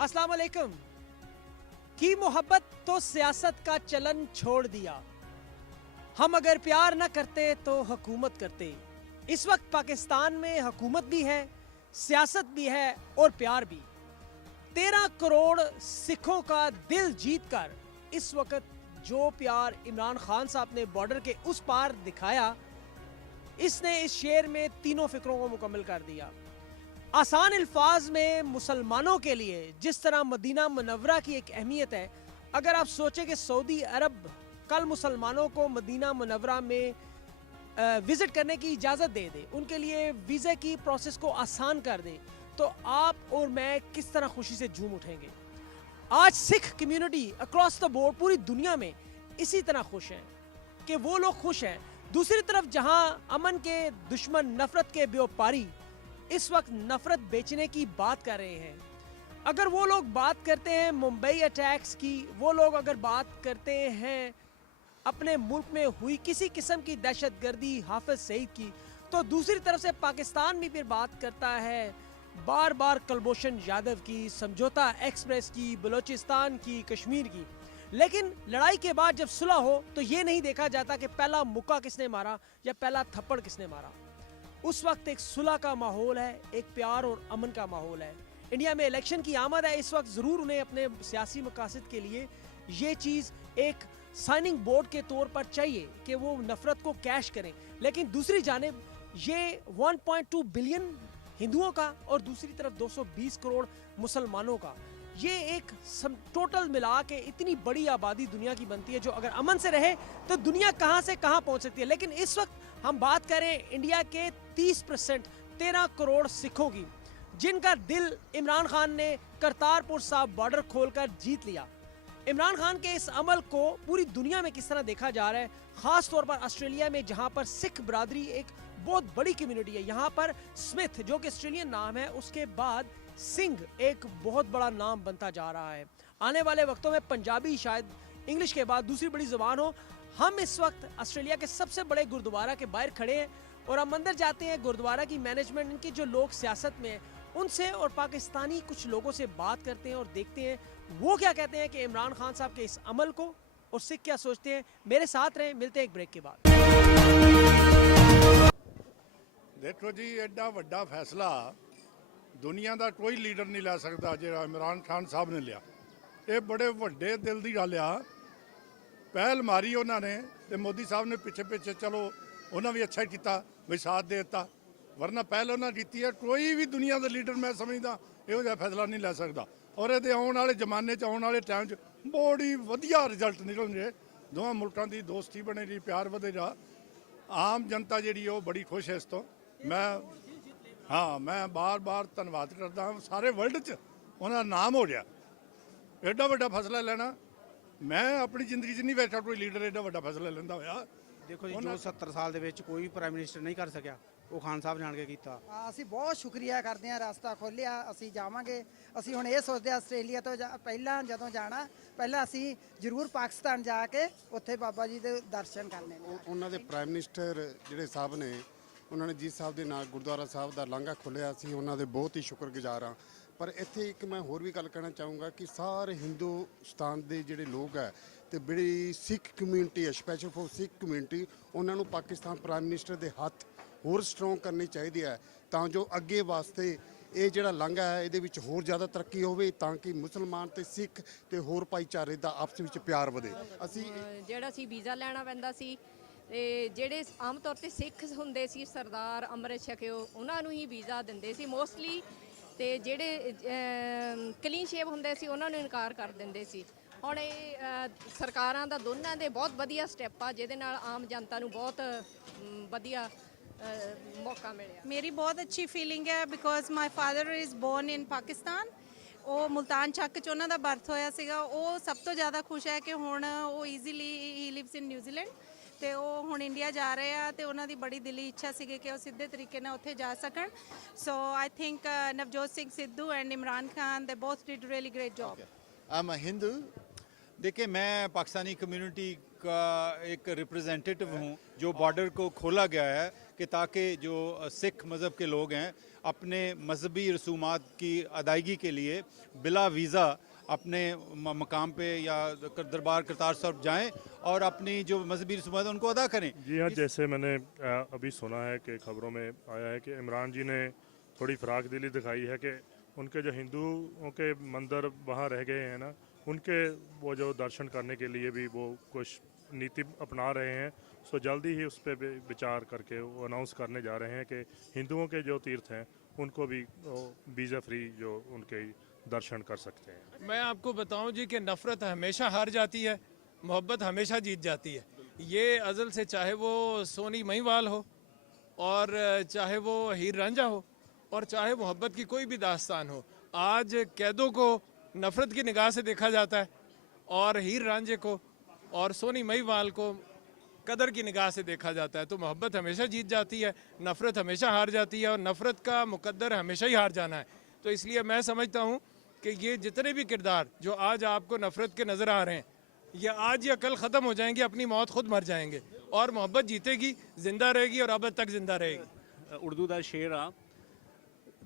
अस्सलाम वालेकुम। की मोहब्बत तो सियासत का चलन छोड़ दिया, हम अगर प्यार न करते तो हुकूमत करते। इस वक्त पाकिस्तान में हुकूमत भी है, सियासत भी है और प्यार भी। 13 करोड़ सिखों का दिल जीतकर इस वक्त जो प्यार इमरान खान साहब ने बॉर्डर के उस पार दिखाया, इसने इस शेर में तीनों फिक्रों को मुकम्मल कर दिया। आसान अल्फाज में मुसलमानों के लिए जिस तरह मदीना मुनव्वरा की एक अहमियत है, अगर आप सोचें कि सऊदी अरब कल मुसलमानों को मदीना मुनव्वरा में विजिट करने की इजाज़त दे दे, उनके लिए वीज़ा की प्रोसेस को आसान कर दे, तो आप और मैं किस तरह खुशी से झूम उठेंगे। आज Sikh community across the board पूरी दुनिया में इसी तरह खुश हैं कि वो लोग खुश हैं। दूसरी तरफ जहां अमन के दुश्मन नफरत के व्यापारी इस वक्त नफरत बेचने की बात कर रहे हैं। अगर वो लोग बात करते हैं मुंबई अटैक्स की, वो लोग अगर बात करते हैं अपने मुल्क में हुई किसी किस्म की दहशतगर्दी हाफिज सईद की, तो दूसरी तरफ से पाकिस्तान भी फिर बात करता है बार बार कुलभूषण यादव की, समझौता एक्सप्रेस की, बलूचिस्तान की, कश्मीर की। लेकिन लड़ाई के बाद जब सुलह हो तो ये नहीं देखा जाता कि पहला मुक्का किसने मारा या पहला थप्पड़ किसने मारा। उस वक्त एक सुलह का माहौल है, एक प्यार और अमन का माहौल है। इंडिया में इलेक्शन की आमद है, इस वक्त ज़रूर उन्हें अपने सियासी मकासद के लिए ये चीज़ एक साइनिंग बोर्ड के तौर पर चाहिए कि वो नफरत को कैश करें। लेकिन दूसरी जानिब ये 1.2 बिलियन हिंदुओं का और दूसरी तरफ 220 करोड़ मुसलमानों का, ये एक टोटल मिला के इतनी बड़ी आबादी दुनिया की बनती है, जो अगर अमन से रहे तो दुनिया कहां से कहां पहुंच सकती है। लेकिन इस वक्त हम बात करें इंडिया के 30% 13 करोड़ सिखों की, जिनका दिल इमरान खान ने करतारपुर साहब बॉर्डर खोलकर जीत लिया। इमरान खान के इस अमल को पूरी दुनिया में किस तरह देखा जा रहा है, खास तौर पर ऑस्ट्रेलिया में जहां पर सिख बरादरी एक बहुत बड़ी कम्युनिटी है। यहाँ पर स्मिथ जो कि ऑस्ट्रेलियन नाम है, उसके बाद सिंह एक बहुत बड़ा नाम बनता जा रहा है। आने वाले वक्तों में पंजाबी शायद इंग्लिश के बाद दूसरी बड़ी जुबान हो। हम इस वक्त ऑस्ट्रेलिया के सबसे बड़े गुरुद्वारा के बाहर खड़े हैं और हम अंदर जाते हैं। गुरुद्वारा की मैनेजमेंट, इनके जो लोग सियासत में हैं, उनसे और पाकिस्तानी कुछ लोगों से बात करते हैं और देखते हैं वो क्या कहते हैं कि इमरान खान साहब के इस अमल को, और सिख क्या सोचते हैं। मेरे साथ रहें, मिलते हैं एक ब्रेक के बाद। देखो जी, एडा वड्डा फैसला दुनिया का कोई लीडर नहीं लै सकता जो इमरान खान साहब ने लिया। ये बड़े वड्डे दिल की गल आ। पहल मारी उन्होंने तो मोदी साहब ने पिछे पिछे चलो उन्होंने भी अच्छा किया, भी साथ दे दिता, वरना पहल उन्होंने की है। कोई भी दुनिया का लीडर मैं समझदा इहो जिहा फैसला नहीं लै सकता। और ये आने वाले जमाने आने वाले टाइम बड़ी वधिया रिजल्ट निकलणगे। दोवां मुल्कों की दोस्ती बनेगी, प्यार बढ़ेगा। आम जनता जी बड़ी खुश है इस तो। मैं बार बार धन्यवाद करता हूँ। सारे वर्ल्ड च उन्होंने नाम हो गया। एडा वड्डा फैसला लेना मैं अपनी जिंदगी च नहीं बैठा कोई लीडर एडा वड्डा फैसला लेंदा होया। देखो जी, जो 70 साल ਦੇ ਵਿੱਚ ਕੋਈ ਪ੍ਰਾਈਮ ਮਿਨਿਸਟਰ ਨਹੀਂ ਕਰ ਸਕਿਆ, ਉਹ ਖਾਨ ਸਾਹਿਬ ਜਾਣ ਕੇ ਕੀਤਾ। ਅਸੀਂ ਬਹੁਤ ਸ਼ੁਕਰੀਆ ਕਰਦੇ ਹਾਂ, ਰਸਤਾ ਖੋਲ੍ਹਿਆ, ਅਸੀਂ ਜਾਵਾਂਗੇ। ਅਸੀਂ ਹੁਣ ਇਹ ਸੋਚਦੇ ਹਾਂ ਆਸਟ੍ਰੇਲੀਆ ਤੋਂ ਪਹਿਲਾਂ ਜਦੋਂ ਜਾਣਾ, ਪਹਿਲਾਂ ਅਸੀਂ ਜ਼ਰੂਰ ਪਾਕਿਸਤਾਨ ਜਾ ਕੇ ਉੱਥੇ ਬਾਬਾ ਜੀ ਦੇ ਦਰਸ਼ਨ ਕਰਨੇ ਨੇ। ਉਹਨਾਂ ਦੇ ਪ੍ਰਾਈਮ ਮਿਨਿਸਟਰ ਜਿਹੜੇ ਸਾਹਿਬ ਨੇ, ਉਹਨਾਂ ਨੇ ਜੀ ਸਾਹਿਬ ਦੇ ਨਾਲ ਗੁਰਦੁਆਰਾ ਸਾਹਿਬ ਦਾ ਲਾਂਘਾ ਖੋਲ੍ਹਿਆ। ਅਸੀਂ ਉਹਨਾਂ ਦੇ ਬਹੁਤ ਹੀ ਸ਼ੁਕਰਗੁਜ਼ਾਰ ਹਾਂ। ਪਰ ਇੱਥੇ ਇੱਕ ਮੈਂ ਹੋਰ ਵੀ ਗੱਲ ਕਹਿਣਾ ਚਾਹੂੰਗਾ ਕਿ ਸਾਰੇ ਹਿੰਦੁਸਤਾਨ ਦੇ ਜਿਹੜੇ ਲੋਕ ਹੈ ਤੇ ਬੜੀ ਸਿੱਖ ਕਮਿਊਨਿਟੀ ਹੈ, ਸਪੈਸ਼ਲ ਫॉर ਸਿੱਖ ਕਮਿਊਨਿਟੀ, ਉਹਨਾਂ ਨੂੰ ਪਾਕਿਸਤਾਨ ਪ੍ਰਾਈਮ ਮਿਨਿਸਟਰ ਦੇ ਹੱਥ ਹੋਰ ਸਟਰੋਂਗ ਕਰਨੀ ਚਾਹੀਦੀ ਹੈ, ਤਾਂ ਜੋ ਅੱਗੇ ਵਾਸਤੇ ਇਹ ਜਿਹੜਾ ਲਾਂਘਾ ਹੈ ਇਹਦੇ ਵਿੱਚ ਹੋਰ ਜ਼ਿਆਦਾ ਤਰੱਕੀ ਹੋਵੇ, ਤਾਂ ਕਿ ਮੁਸਲਮਾਨ ਤੇ ਸਿੱਖ ਤੇ ਹੋਰ ਭਾਈਚਾਰੇ ਦਾ ਆਪਸ ਵਿੱਚ ਪਿਆਰ ਵਧੇ। ਅਸੀਂ ਜਿਹੜਾ ਸੀ ਵੀਜ਼ਾ ਲੈਣਾ ਪੈਂਦਾ ਸੀ, ਤੇ ਜਿਹੜੇ ਆਮ ਤੌਰ ਤੇ ਸਿੱਖ ਹੁੰਦੇ ਸੀ, ਸਰਦਾਰ ਅੰਮ੍ਰਿਤ ਛਕਿਓ, ਉਹਨਾਂ ਨੂੰ ਹੀ ਵੀਜ਼ਾ ਦਿੰਦੇ ਸੀ ਮੋਸਟਲੀ, ਤੇ ਜਿਹੜੇ ਕਲੀਨ ਸ਼ੇਵ ਹੁੰਦੇ ਸੀ ਉਹਨਾਂ ਨੂੰ ਇਨਕਾਰ ਕਰ ਦਿੰਦੇ ਸੀ। ਹੁਣ ਇਹ ਸਰਕਾਰਾਂ ਦਾ ਦੋਨਾਂ ਦੇ ਬਹੁਤ ਵਧੀਆ ਸਟੈਪ ਆ, ਜਿਹਦੇ ਨਾਲ ਆਮ ਜਨਤਾ ਨੂੰ ਬਹੁਤ ਵਧੀਆ ਮੌਕਾ ਮਿਲਿਆ। ਮੇਰੀ ਬਹੁਤ ਅੱਛੀ ਫੀਲਿੰਗ ਹੈ because my father is born in Pakistan. ਉਹ ਮੁਲਤਾਨ ਚੱਕ 'ਚ ਉਹਨਾਂ ਦਾ ਬਰਥ ਹੋਇਆ ਸੀਗਾ। ਉਹ ਸਭ ਤੋਂ ਜ਼ਿਆਦਾ ਖੁਸ਼ ਹੈ ਕਿ ਹੁਣ ਉਹ ਈਜ਼ੀਲੀ ਹੀ ਲਿਵਸ ਇਨ ਨਿਊਜ਼ੀਲੈਂਡ, ਤੇ ਉਹ ਹੁਣ ਇੰਡੀਆ ਜਾ ਰਹੇ ਆ, ਤੇ ਉਹਨਾਂ ਦੀ ਬੜੀ ਦਿਲੀ ਇੱਛਾ ਸੀਗੀ ਕਿ ਉਹ ਸਿੱਧੇ ਤਰੀਕੇ ਨਾਲ ਉੱਥੇ ਜਾ ਸਕਣ। So I think Navjot Singh Sidhu and Imran Khan they both did really great job. I am a Hindu. देखिए, मैं पाकिस्तानी कम्युनिटी का एक रिप्रेजेंटेटिव हूँ जो बॉर्डर को खोला गया है कि ताकि जो सिख मज़हब के लोग हैं अपने मजहबी रसूमात की अदायगी के लिए बिला वीज़ा अपने मकाम पे या दरबार करतार साहब जाएं और अपनी जो मजहबी रसूमात हैं उनको अदा करें। जी हाँ, जैसे मैंने अभी सुना है कि खबरों में आया है कि इमरान जी ने थोड़ी फराक दिली दिखाई है कि उनके जो हिंदुओं के मंदिर वहाँ रह गए हैं ना, उनके वो जो दर्शन करने के लिए भी वो कुछ नीति अपना रहे हैं। सो जल्दी ही उस पर विचार करके वो अनाउंस करने जा रहे हैं कि हिंदुओं के जो तीर्थ हैं उनको भी वीज़ा फ्री जो उनके दर्शन कर सकते हैं। मैं आपको बताऊं जी कि नफ़रत हमेशा हार जाती है, मोहब्बत हमेशा जीत जाती है। ये अज़ल से चाहे वो सोनी महिवाल हो और चाहे वो हीर रांझा हो और चाहे मोहब्बत की कोई भी दास्तान हो, आज कैदों को नफ़रत की निगाह से देखा जाता है और हीर रांझे को और सोनी महिवाल को कदर की निगाह से देखा जाता है। तो मोहब्बत हमेशा जीत जाती है, नफ़रत हमेशा हार जाती है और नफ़रत का मुकद्दर हमेशा ही हार जाना है। तो इसलिए मैं समझता हूँ कि ये जितने भी किरदार जो आज आपको नफ़रत के नज़र आ रहे हैं, ये आज या कल ख़त्म हो जाएंगे, अपनी मौत खुद मर जाएंगे और मोहब्बत जीतेगी, ज़िंदा रहेगी और अब तक ज़िंदा रहेगी। उर्दू का शेर आ,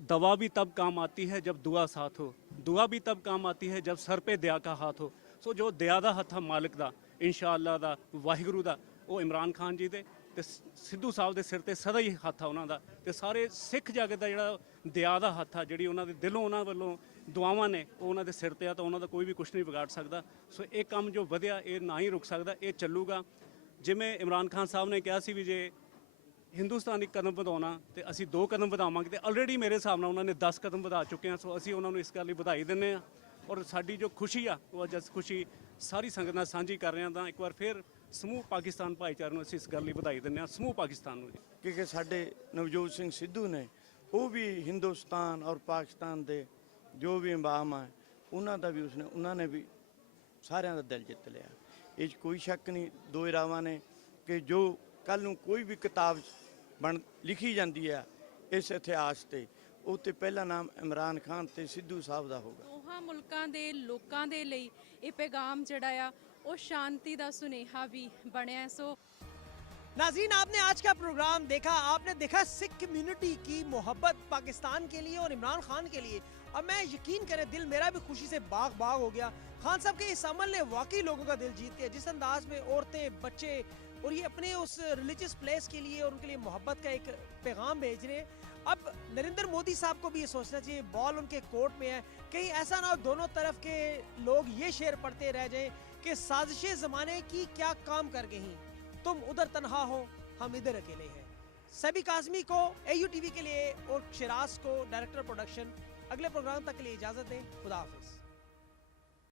दवा भी तब काम आती है जब दुआ साथ हो, दुआ भी तब काम आती है जब सर पे दया का हाथ हो। सो जो दया दा हत्थ मालिक दा, इंशाअल्लाह दा, वाहिगुरू दा, वो इमरान खान जी दे ते सिद्धू साहब दे सिर ते सदा ही हत्थ आ उन्हां दा ते सारे सिख जगत दा जिहड़ा दया दा हत्थ आ, जिहड़ी उन्हां दे दिलों उन्हां वल्लों दुआवां ने वो उन्हां दे सिर ते आ, तो उन्हां दा कोई भी कुछ नहीं बिगाड़ सकदा। सो ये काम जो वधिया ये ना ही रुक सकदा, ये ਚੱਲੂਗਾ। जिवें इमरान खान साहब ने कहा सी भी जे हिंदुस्तान एक कदम ਵਧਾਉਣਾ ਤੇ ਅਸੀਂ 2 ਕਦਮ ਵਧਾਵਾਂਗੇ ਤੇ ਆਲਰੇਡੀ ਮੇਰੇ ਹਿਸਾਬ ਨਾਲ ਉਹਨਾਂ ਨੇ 10 ਕਦਮ ਵਧਾ ਚੁੱਕੇ ਹਾਂ। ਸੋ ਅਸੀਂ ਉਹਨਾਂ ਨੂੰ ਇਸ ਗੱਲ ਲਈ ਵਧਾਈ ਦਿੰਦੇ ਹਾਂ ਔਰ ਸਾਡੀ ਜੋ ਖੁਸ਼ੀ ਆ ਉਹ ਅੱਜ ਖੁਸ਼ੀ ਸਾਰੀ ਸੰਗਤ ਨਾਲ ਸਾਂਝੀ ਕਰ ਰਹੇ ਹਾਂ। ਤਾਂ ਇੱਕ ਵਾਰ ਫਿਰ ਸਮੂਹ ਪਾਕਿਸਤਾਨ ਭਾਈਚਾਰੇ ਨੂੰ ਅਸੀਂ ਇਸ ਗੱਲ ਲਈ ਵਧਾਈ ਦਿੰਦੇ ਹਾਂ, ਸਮੂਹ ਪਾਕਿਸਤਾਨ ਨੂੰ। क्योंकि साढ़े नवजोत सिंह सिद्धू ने वो भी हिंदुस्तान और पाकिस्तान के जो भी इमाम है उन्होंने भी सारिਆਂ ਦਾ ਦਿਲ ਜਿੱਤ ਲਿਆ। ਇਹ 'ਚ कोई शक नहीं, दो रावां ने कि जो कल ਨੂੰ कोई भी किताब बन लिखी जाती है इस इतिहास से ਉੱਤੇ ਪਹਿਲਾ ਨਾਮ ਇਮਰਾਨ ਖਾਨ ਤੇ ਸਿੱਧੂ ਸਾਹਿਬ ਦਾ ਹੋਗਾ। ਦੋਹਾਂ ਮੁਲਕਾਂ ਦੇ ਲੋਕਾਂ ਦੇ ਲਈ ਇਹ ਪੈਗਾਮ ਜਿਹੜਾ ਆ ਉਹ ਸ਼ਾਂਤੀ ਦਾ ਸੁਨੇਹਾ ਵੀ ਬਣਿਆ। ਸੋ नाज़रीन, आपने आज का प्रोग्राम देखा, आपने देखा सिख कम्युनिटी की मोहब्बत पाकिस्तान के लिए और इमरान खान के लिए। अब मैं यकीन करें दिल मेरा भी खुशी से बाग बाग हो गया। खान साहब के इस अमल ने वाकई लोगों का दिल जीत लिया। जिस अंदाज में औरतें, बच्चे और ये अपने उस रिलीजियस प्लेस के लिए और उनके लिए मोहब्बत का एक पैगाम भेज रहे हैं। अब नरेंद्र मोदी साहब को भी ये सोचना चाहिए, बॉल उनके कोर्ट में है, कहीं ऐसा ना हो दोनों तरफ के लोग ये शेर पढ़ते रह जाएं कि साजिशें ज़माने की क्या काम कर गई, तुम उधर तन्हा हो हम इधर अकेले हैं। सभी काज़मी को AU TV के लिए और शिराज को डायरेक्टर प्रोडक्शन, अगले प्रोग्राम तक के लिए इजाज़त दें। खुदा हाफिज़।